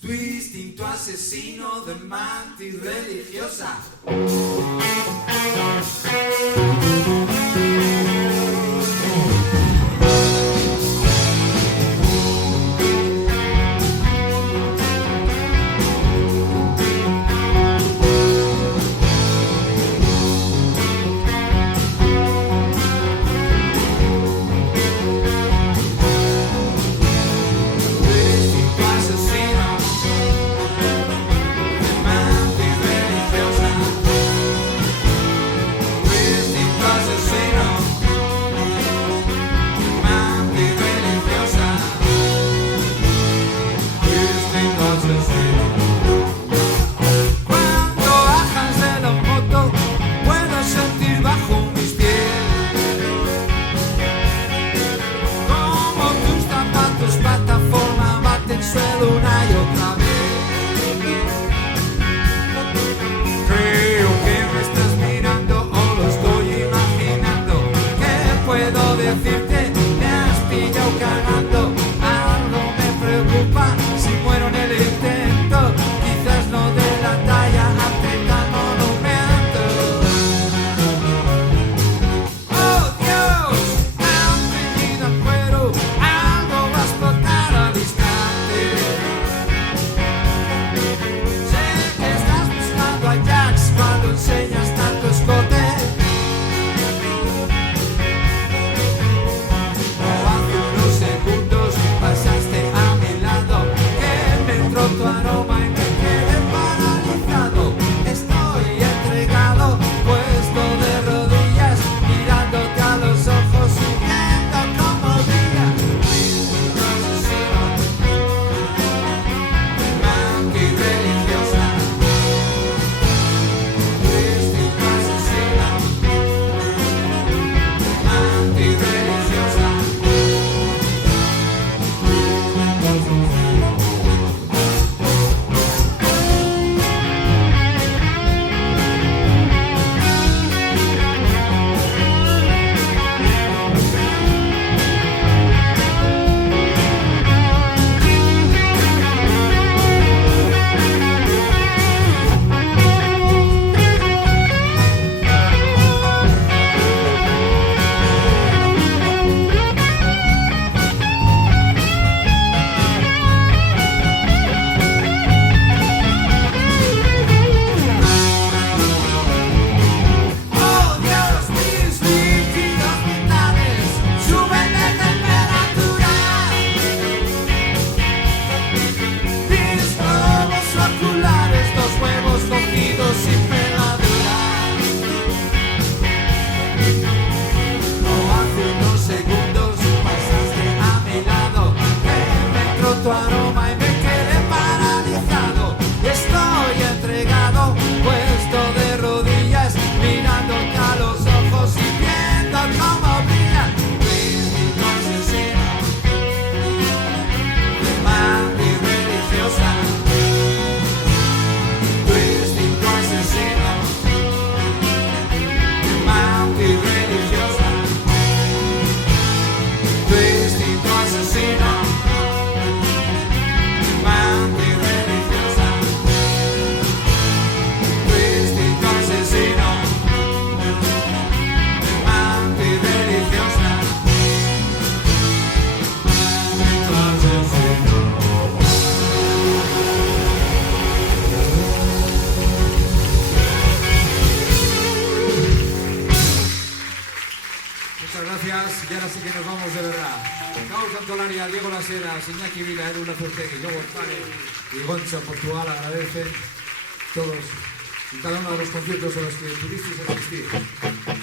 tu instinto asesino de mantis religiosa. gracias, y ahora sí que nos vamos de verdad. Raúl Santolaria, Diego Lasera, Iñaki Vila, Edu Lafortegui, Joe González y Goncha Portugal agradecen todos y cada uno de los conciertos a los que tuvisteis asistir.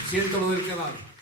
Siento lo del kebab.